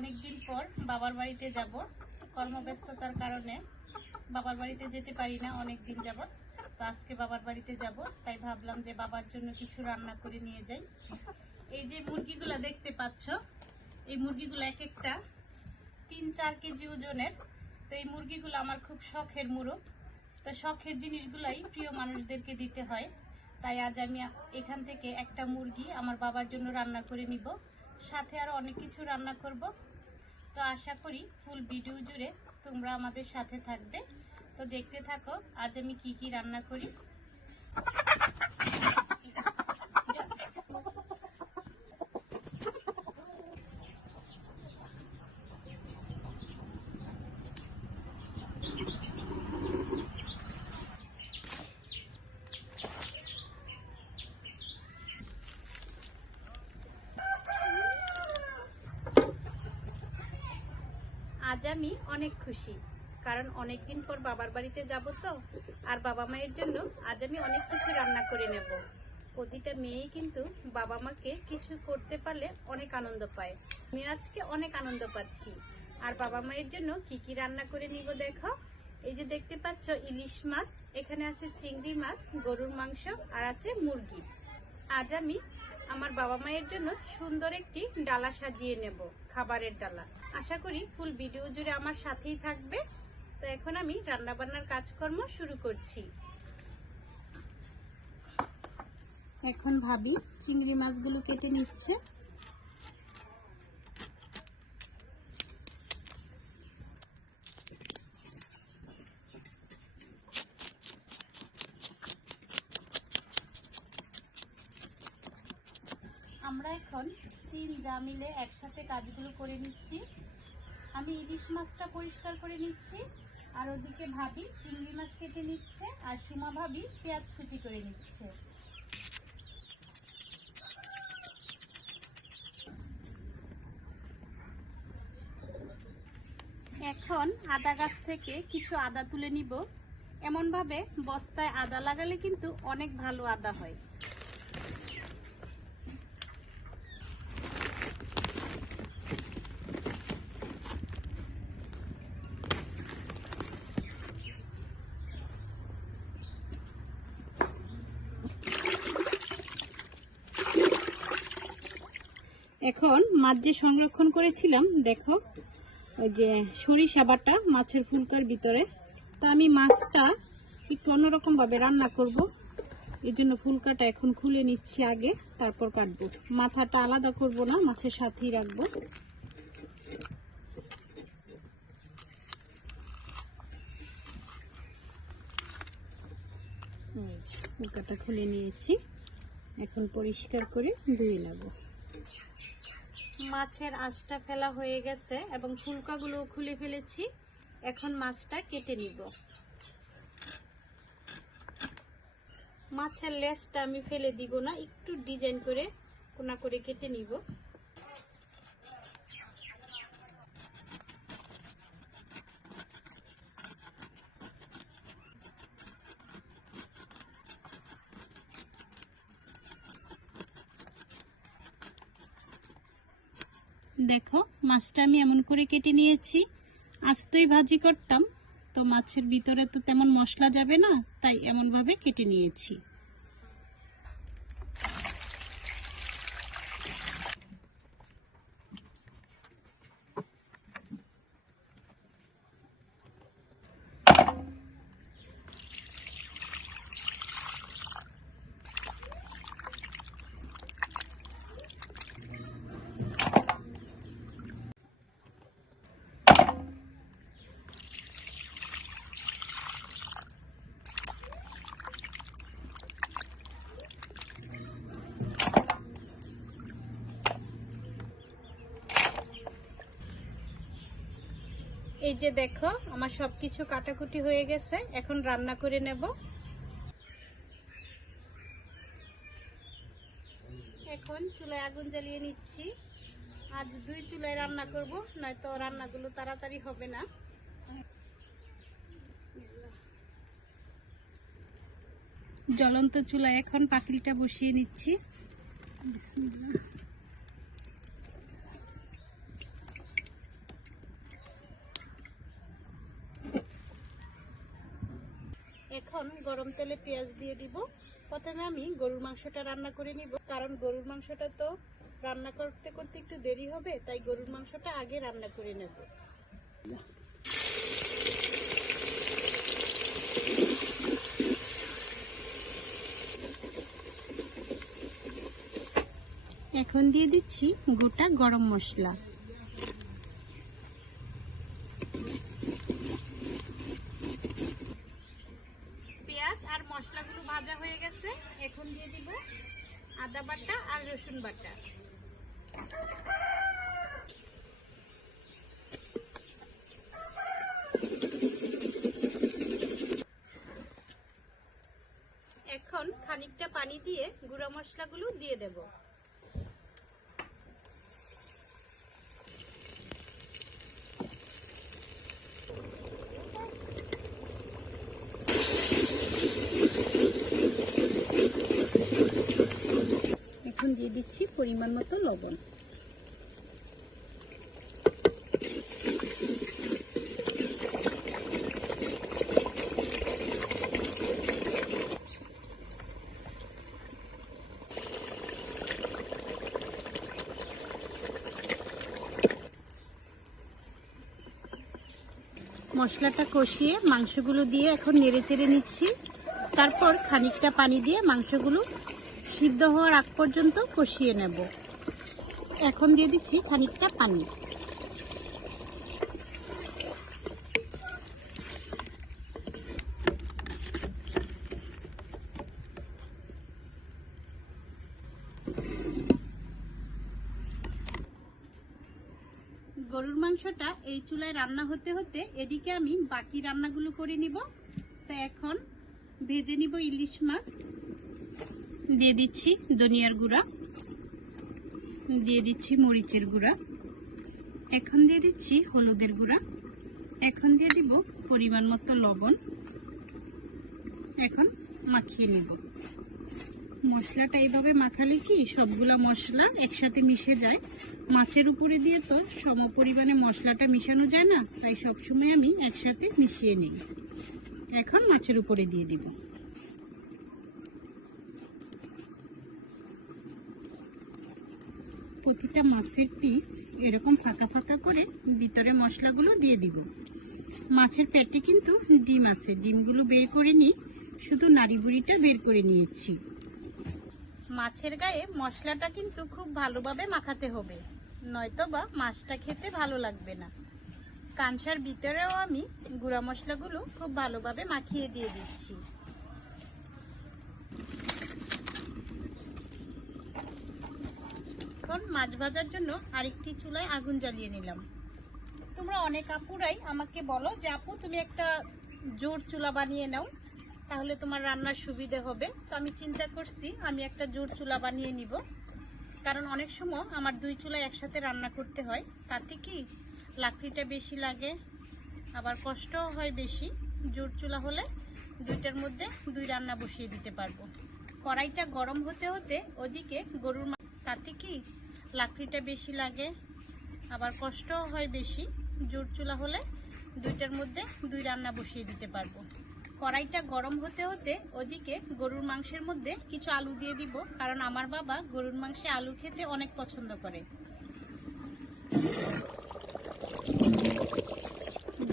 অনেকদিন পর বাবার বাড়িতে যাব। কর্মব্যস্ততার কারণে বাবার বাড়িতে যেতে পারি না অনেক দিন যাবত তো আজকে বাবার বাড়িতে যাব, তাই ভাবলাম যে বাবার জন্য কিছু রান্না করে নিয়ে যাই। এই যে মুরগিগুলো দেখতে পাচ্ছ, এই মুরগিগুলো এক একটা তিন চার কেজি ওজনের। তো এই মুরগিগুলো আমার খুব শখের মুরগ। তো শখের জিনিসগুলাই প্রিয় মানুষদেরকে দিতে হয়। তাই আজ আমি এখান থেকে একটা মুরগি আমার বাবার জন্য রান্না করে নিব। সাথে আরও অনেক কিছু রান্না করব। তো আশা করি ফুল ভিডিও জুড়ে তোমরা আমাদের সাথে থাকবে। তো দেখতে থাকো, আজ আমি কি কি রান্না করি। আজ আমি অনেক খুশি, কারণ অনেক দিন পর বাবার বাড়িতে যাব তো, আর বাবা মায়ের জন্য আজ আমি অনেক কিছু রান্না করে নেব। প্রতিটা মেয়েই কিন্তু বাবা মাকে কিছু করতে পারলে অনেক আনন্দ পায়। আমি আজকে অনেক আনন্দ পাচ্ছি। আর বাবা মায়ের জন্য কি কি রান্না করে নিব দেখো। এই যে দেখতে পাচ্ছ, ইলিশ মাছ, এখানে আছে চিংড়ি মাছ, গরুর মাংস, আর আছে মুরগি। আজ আমি আমার বাবা মায়ের জন্য সুন্দর একটি ডালা সাজিয়ে নেব, খাবারের ডালা। আশা করি ফুল ভিডিও জুড়ে আমার সাথেই থাকবে। তো এখন আমি রান্নাবান্নার কাজকর্ম শুরু করছি। এখন ভাবি চিংড়ি মাছগুলো কেটে নিচ্ছে আমরা এখন তিন যা মিলে একসাথে কাজগুলো করে নিচ্ছি। আমি ইলিশ মাছটা পরিষ্কার করে নিচ্ছি। আর ওদিকে ভাবি চিংড়ি মাছ কেটে নিচ্ছে আর সুমা ভাবি পেঁয়াজ কুচি করে নিচ্ছে। এখন আদা গাছ থেকে কিছু আদা তুলে নিব। এমনভাবে বস্তায় আদা লাগালে কিন্তু অনেক ভালো আদা হয় এখন মাছ যে সংরক্ষণ করেছিলাম, দেখো, ওই যে সরিষা বাটা মাছের ফুলকার ভিতরে। তা আমি মাছটা একটু অন্যরকম ভাবে রান্না করব। এই জন্য ফুলকাটা এখন খুলে নিচ্ছি আগে, তারপর কাটবো। মাথাটা আলাদা করব না, মাছের সাথেই রাখব। ফুলকাটা খুলে নিয়েছি। এখন পরিষ্কার করে ধুয়ে নেব। মাছের আঁচটা ফেলা হয়ে গেছে এবং ফুলকাগুলো খুলে ফেলেছি। এখন মাছটা কেটে নিব। মাছের লেসটা আমি ফেলে দিব না, একটু ডিজাইন করে কোনা করে কেটে নিব। দেখো, মাছটা আমি এমন করে কেটে নিয়েছি। আস্তই ভাজি করতাম, তো মাছের ভিতরে তো তেমন মশলা যাবে না, তাই এমনভাবে কেটে নিয়েছি। এই যে দেখো, আমার সবকিছু কাটাকুটি হয়ে গেছে, এখন রান্না করে নেব। এখন চুলায় আগুন জ্বালিয়ে নিচ্ছি। আজ দুই চুলায় রান্না করব, নয়তো রান্নাগুলো তাড়াতাড়ি হবে না। জ্বলন্ত চুলায় এখন পাতিলটা বসিয়ে নিচ্ছি। এখন গরম তেলে পেঁয়াজ দিয়ে দিব। প্রথমে আমি গরুর মাংসটা রান্না করে নিব। কারণ গরুর মাংসটা তো রান্না করতে করতে একটু দেরি হবে, তাই গরুর মাংসটা আগে রান্না করে নেব। এখন দিয়ে দিচ্ছি গোটা গরম মশলা পেঁয়াজ আর মশলাগুলো ভাজা হয়ে গেছে এখন দিয়ে দিব আদা বাটা আর রসুন বাটা। এখন খানিকটা পানি দিয়ে গুঁড়া মশলাগুলো দিয়ে দেব এখন দিয়ে দিচ্ছি পরিমাণ মতো লবণ। মশলাটা কষিয়ে মাংসগুলো দিয়ে এখন নেড়ে চেড়ে নিচ্ছি। তারপর খানিকটা পানি দিয়ে মাংসগুলো সিদ্ধ হওয়ার আগ পর্যন্ত কষিয়ে নেব। এখন দিয়ে দিচ্ছি খানিকটা পানি। গরুর মাংসটা এই চুলায় রান্না হতে হতে এদিকে আমি বাকি রান্নাগুলো করে নিব। তো এখন ভেজে নিব ইলিশ মাছ। দিয়ে দিচ্ছি ধনিয়ার গুঁড়া, দিয়ে দিচ্ছি মরিচের গুঁড়া, এখন দিয়ে দিচ্ছি হলুদের গুঁড়া, এখন দিয়ে দিব পরিমাণ মতো লবণ, এখন মাখিয়ে নিব। মশলাটা এইভাবে মাখালে কি সবগুলা মশলা একসাথে মিশে যায়? মাছের উপরে দিয়ে তো সম পরিমাণে মশলাটা মিশানো যায় না, তাই সবসময় আমি একসাথে মিশিয়ে নিই। এখন মাছের উপরে দিয়ে দিব। প্রতিটা মাছের পিস এরকম ফাঁকা ফাঁকা করে ভিতরে মশলাগুলো দিয়ে দিব। মাছের পেটে কিন্তু ডিম আছে। ডিমগুলো বের করে নিই। শুধু নাড়ি বুড়িটা বের করে নিয়েছি। মাছের গায়ে মশলাটা কিন্তু খুব ভালোভাবে মাখাতে হবে। নয়তো বা মাছটা খেতে ভালো লাগবে না। কাঁসার ভিতরেও আমি গুঁড়া মশলাগুলো খুব ভালোভাবে মাখিয়ে দিয়ে দিচ্ছি। এখন মাছ ভাজার জন্য আরেকটি চুলায় আগুন জ্বালিয়ে নিলাম। তোমরা অনেক আপুরাই আমাকে বলো যে, আপু, তুমি একটা জোর চুলা বানিয়ে নাও, তাহলে তোমার রান্নার সুবিধে হবে। তো আমি চিন্তা করছি, আমি একটা জোর চুলা বানিয়ে নিব। কারণ অনেক সময় আমার দুই চুলা একসাথে রান্না করতে হয়, তাতে কি লাকড়িটা বেশি লাগে, আবার কষ্টও হয় বেশি। জোর চুলা হলে দুইটার মধ্যে দুই রান্না বসিয়ে দিতে পারব। কড়াইটা গরম হতে হতে ওদিকে গরুর তাতে কি লাকড়িটা বেশি লাগে? আবার কষ্টও হয় বেশি। জোর চুলা হলে দুইটার মধ্যে দুই রান্না বসিয়ে দিতে পারব। কড়াইটা গরম হতে হতে ওদিকে গরুর মাংসের মধ্যে কিছু আলু দিয়ে দিব, কারণ আমার বাবা গরুর মাংসে আলু খেতে অনেক পছন্দ করে।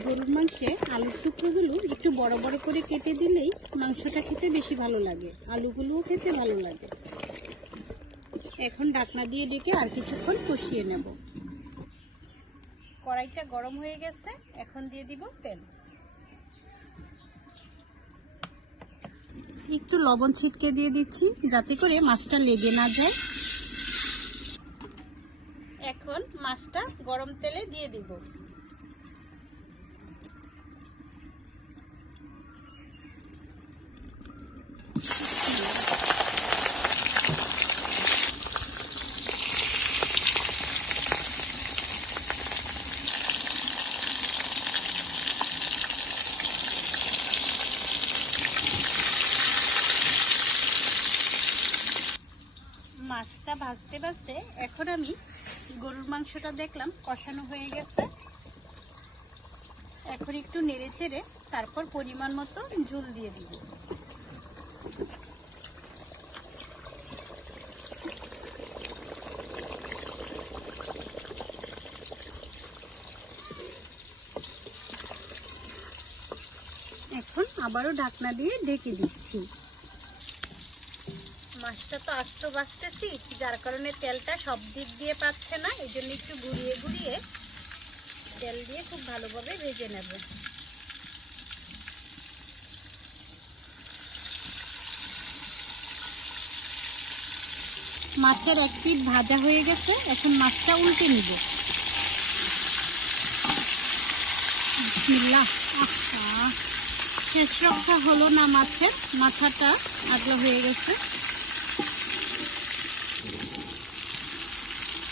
গরুর মাংসে আলুর টুকরোগুলো একটু বড় বড় করে কেটে দিলেই মাংসটা খেতে বেশি ভালো লাগে। আলুগুলোও খেতে ভালো লাগে। এখন ঢাকনা দিয়ে ডেকে আর কিছুক্ষণ কষিয়ে নেব। কড়াইটা গরম হয়ে গেছে, এখন দিয়ে দিব তেল। একটু লবণ ছিটকে দিয়ে দিচ্ছি, যাতে করে মাছটা লেগে না যায়। এখন মাছটা গরম তেলে দিয়ে দিব। এখন আমি গরুর মাংসটা দেখলাম, কষানো হয়ে গেছে। এখন একটু নেড়ে চেড়ে তারপর পরিমাণ মতো ঝুল দিয়ে দিব। এখন আবারও ঢাকনা দিয়ে ঢেকে দিচ্ছি। মাছটা তো আস্ত বাঁচতেছি, যার কারণে তেলটা সব দিক দিয়ে পাচ্ছে না, এই জন্য একটু ঘুরিয়ে ঘুরিয়ে তেল দিয়ে খুব ভালোভাবে ভেজে নেব। মাছের এক পিঠ ভাজা হয়ে গেছে, এখন মাছটা উল্টে নিব। বিসমিল্লাহ শেষ রক্ষা হলো না মাছের, মাথাটা আগলা হয়ে গেছে।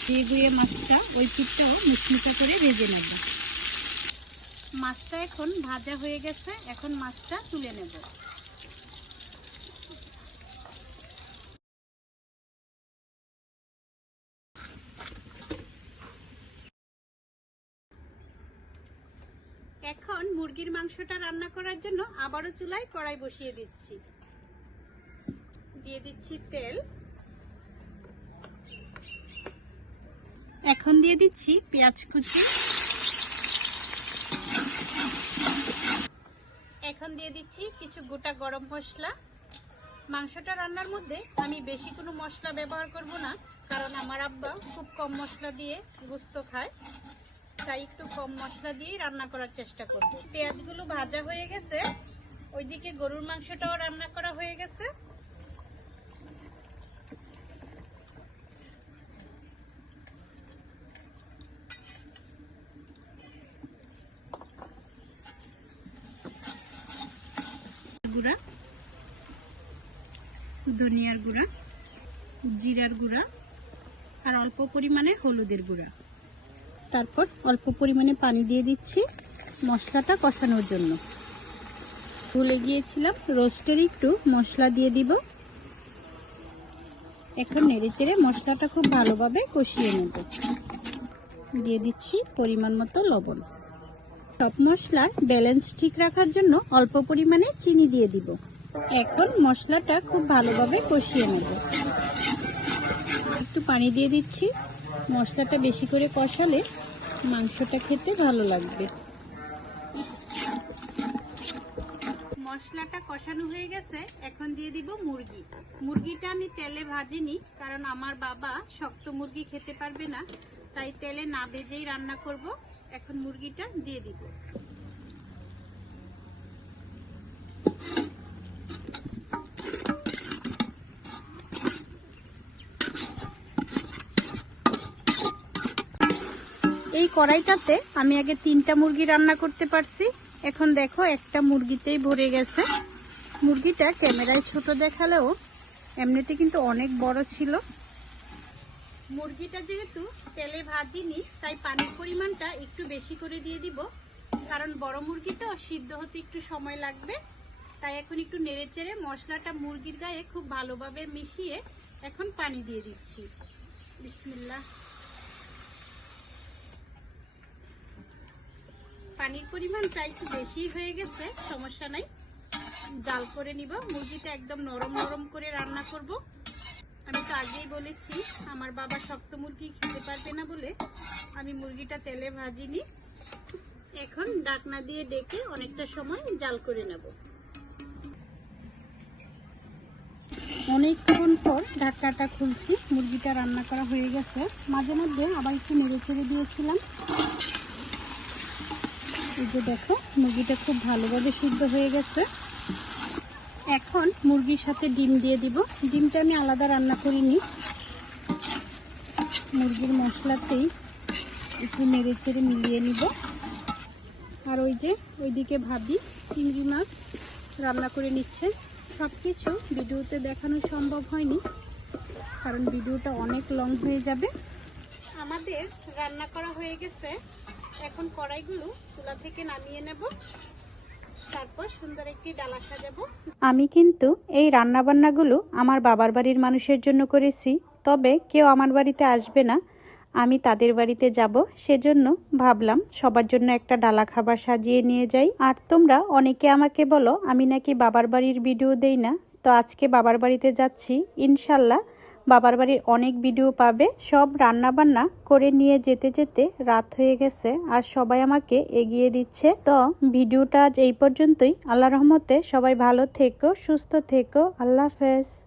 দিয়ে দিয়ে মাছটা ওই পিঠটাও মুচমুচা করে ভেজে নেব। মাছটা এখন ভাজা হয়ে গেছে, এখন মাছটা তুলে নেব। এখন মুরগির মাংসটা রান্না করার জন্য আবারও চুলায় কড়াই বসিয়ে দিচ্ছি। দিয়ে দিচ্ছি তেল। এখন দিয়ে দিচ্ছি পেঁয়াজ কুচি। এখন দিয়ে দিচ্ছি কিছু গোটা গরম মশলা। মাংসটা রান্নার মধ্যে আমি বেশি কোনো মশলা ব্যবহার করব না, কারণ আমার আব্বা খুব কম মশলা দিয়ে গোস্ত খায়। তাই একটু কম মশলা দিয়েই রান্না করার চেষ্টা করব। পেঁয়াজগুলো ভাজা হয়ে গেছে। ওইদিকে গরুর মাংসটাও রান্না করা হয়ে গেছে। গুঁড়া, ধনিয়ার গুঁড়া, জিরার গুঁড়া, আর অল্প পরিমাণে হলুদের গুঁড়া। তারপর অল্প পরিমাণে পানি দিয়ে দিচ্ছি মশলাটা কষানোর জন্য। ভুলে গিয়েছিলাম, রোস্টের একটু মশলা দিয়ে দিব। এখন নেড়েচেড়ে মশলাটা খুব ভালোভাবে কষিয়ে নেব। দিয়ে দিচ্ছি পরিমাণ মতো লবণ। সব মশলার ব্যালেন্স ঠিক রাখার জন্য অল্প পরিমাণে চিনি দিয়ে দিব। এখন মশলাটা খুব ভালোভাবে কষিয়ে নেব। একটু পানি দিয়ে দিচ্ছি। মশলাটা বেশি করে কষালে মাংসটা খেতে ভালো লাগবে। মশলাটা কষানো হয়ে গেছে। এখন দিয়ে দিব মুরগি। মুরগিটা আমি তেলে ভাজিনি, কারণ আমার বাবা শক্ত মুরগি খেতে পারবে না। তাই তেলে না ভেজেই রান্না করব। এখন মুরগিটা দিয়ে দিব। এই কড়াইটাতে আমি আগে তিনটা মুরগি রান্না করতে পারছি। এখন দেখো একটা মুরগিতেই ভরে গেছে। মুরগিটা ক্যামেরায় ছোট দেখালেও এমনিতে কিন্তু অনেক বড় ছিল। মুরগিটা যেহেতু তেলে ভাজিনি, তাই পানির পরিমাণটা একটু বেশি করে দিয়ে দিব। কারণ বড় মুরগিটা সিদ্ধ হতে একটু সময় লাগবে। তাই এখন একটু নেড়ে চেড়ে মশলাটা মুরগির গায়ে খুব ভালোভাবে মিশিয়ে এখন পানি দিয়ে দিচ্ছি। বিসমিল্লাহ। পানির পরিমাণটা একটু বেশি হয়ে গেছে, সমস্যা নাই। জাল করে নিব। মুরগিটা একদম নরম নরম করে রান্না করব। আমি তো আগেই বলেছি, আমার বাবা শক্ত মুরগি খেতে পারবে না বলে আমি মুরগিটা তেলে ভাজিনি। এখন ডাকনা দিয়ে ডেকে অনেকটা সময় জাল করে নেব। অনেকক্ষণ পর ঢাকনাটা খুলছি, মুরগিটা রান্না করা হয়ে গেছে। মাঝে মধ্যে আবার একটু নেড়ে ছেড়ে দিয়েছিলাম। এই যে দেখো, মুরগিটা খুব ভালোভাবে সিদ্ধ হয়ে গেছে। এখন মুরগির সাথে ডিম দিয়ে দিব। ডিমটা আমি আলাদা রান্না করিনি। মুরগির মশলাতেই একটু নেড়ে চেড়ে মিলিয়ে নিব। আর ওই যে ওইদিকে ভাবি চিংড়ি মাছ রান্না করে নিচ্ছে। সব কিছু ভিডিওতে দেখানো সম্ভব হয়নি, কারণ ভিডিওটা অনেক লং হয়ে যাবে। আমাদের রান্না করা হয়ে গেছে। এখন কড়াইগুলো চুলা থেকে নামিয়ে নেব। আমি কিন্তু এই রান্নাবান্নাগুলো আমার বাবার বাড়ির মানুষের জন্য করেছি, তবে কেউ আমার বাড়িতে আসবে না। আমি তাদের বাড়িতে যাব, সেজন্য ভাবলাম সবার জন্য একটা ডালা খাবার সাজিয়ে নিয়ে যাই। আর তোমরা অনেকে আমাকে বলো, আমি নাকি বাবার বাড়ির ভিডিও দেই না। তো আজকে বাবার বাড়িতে যাচ্ছি, ইনশাল্লাহ বাবার বাড়ির অনেক ভিডিও পাবে। সব রান্না বান্না করে নিয়ে যেতে যেতে রাত হয়ে গেছে আর সবাই আমাকে এগিয়ে দিচ্ছে। তো ভিডিওটা আজ এই পর্যন্তই। আল্লাহ রহমতে সবাই ভালো থেকো, সুস্থ থেকো। আল্লাহ হাফেজ।